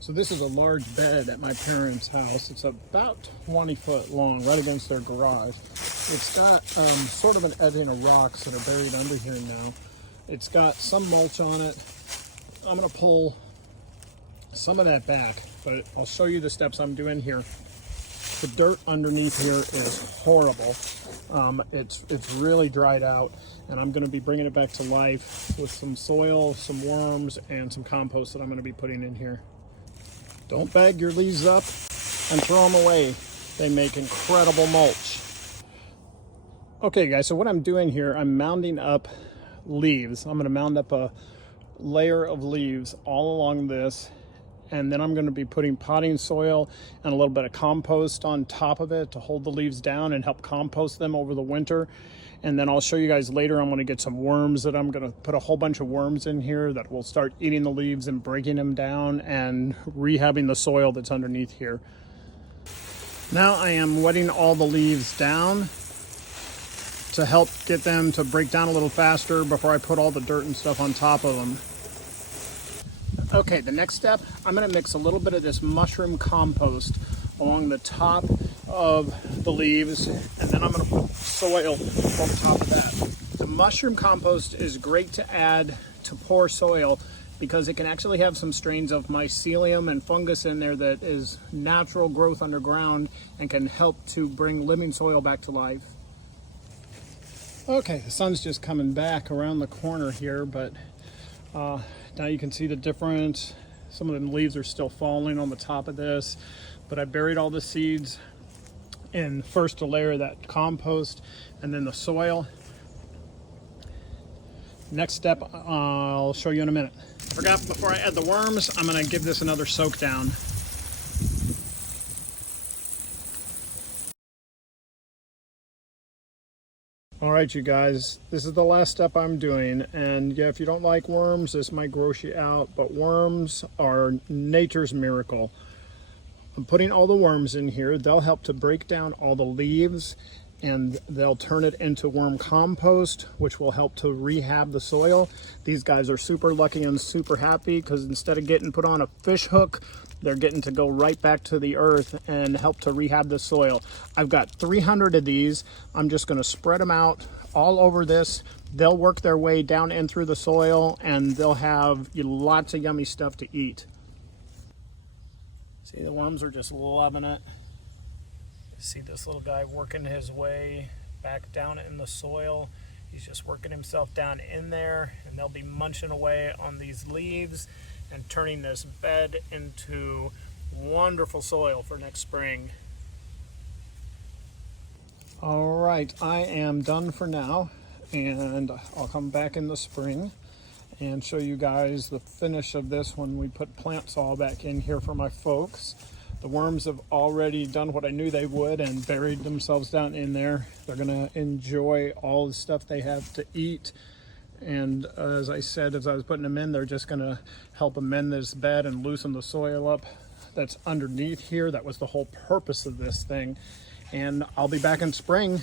So this is a large bed at my parents' house. It's about 20 foot long, right against their garage. It's got sort of an edging of rocks that are buried under here now. It's got some mulch on it. I'm gonna pull some of that back, but I'll show you the steps I'm doing here. The dirt underneath here is horrible. It's really dried out, and I'm going to be bringing it back to life with some soil, some worms, and some compost that I'm going to be putting in here. Don't bag your leaves up and throw them away. They make incredible mulch. Okay guys, so what I'm doing here, I'm mounding up leaves. I'm going to mound up a layer of leaves all along this, and then I'm going to be putting potting soil and a little bit of compost on top of it to hold the leaves down and help compost them over the winter. And then I'll show you guys later, I'm going to get some worms that I'm going to put a whole bunch of worms in here that will start eating the leaves and breaking them down and rehabbing the soil that's underneath here. Now I am wetting all the leaves down to help get them to break down a little faster before I put all the dirt and stuff on top of them. Okay, the next step, I'm going to mix a little bit of this mushroom compost along the top of the leaves, and then I'm going to put soil on top of that. The mushroom compost is great to add to poor soil because it can actually have some strains of mycelium and fungus in there that is natural growth underground and can help to bring living soil back to life. Okay, the sun's just coming back around the corner here, but now you can see the difference. Some of the leaves are still falling on the top of this, but I buried all the seeds in first a layer of that compost and then the soil. Next step, I'll show you in a minute. I forgot, before I add the worms, I'm gonna give this another soak down. All right, you guys, this is the last step I'm doing, and yeah, if you don't like worms, this might gross you out, but worms are nature's miracle. I'm putting all the worms in here. They'll help to break down all the leaves, and they'll turn it into worm compost, which will help to rehab the soil. These guys are super lucky and super happy because instead of getting put on a fish hook, they're getting to go right back to the earth and help to rehab the soil. I've got 300 of these. I'm just going to spread them out all over this. They'll work their way down in through the soil, and they'll have lots of yummy stuff to eat. See, the worms are just loving it. See this little guy working his way back down in the soil. He's just working himself down in there, and they'll be munching away on these leaves and turning this bed into wonderful soil for next spring. All right, I am done for now, and I'll come back in the spring and show you guys the finish of this when we put plant soil back in here for my folks. The worms have already done what I knew they would and buried themselves down in there. They're gonna enjoy all the stuff they have to eat. And as I said, as I was putting them in, they're just gonna help amend this bed and loosen the soil up that's underneath here. That was the whole purpose of this thing. And I'll be back in spring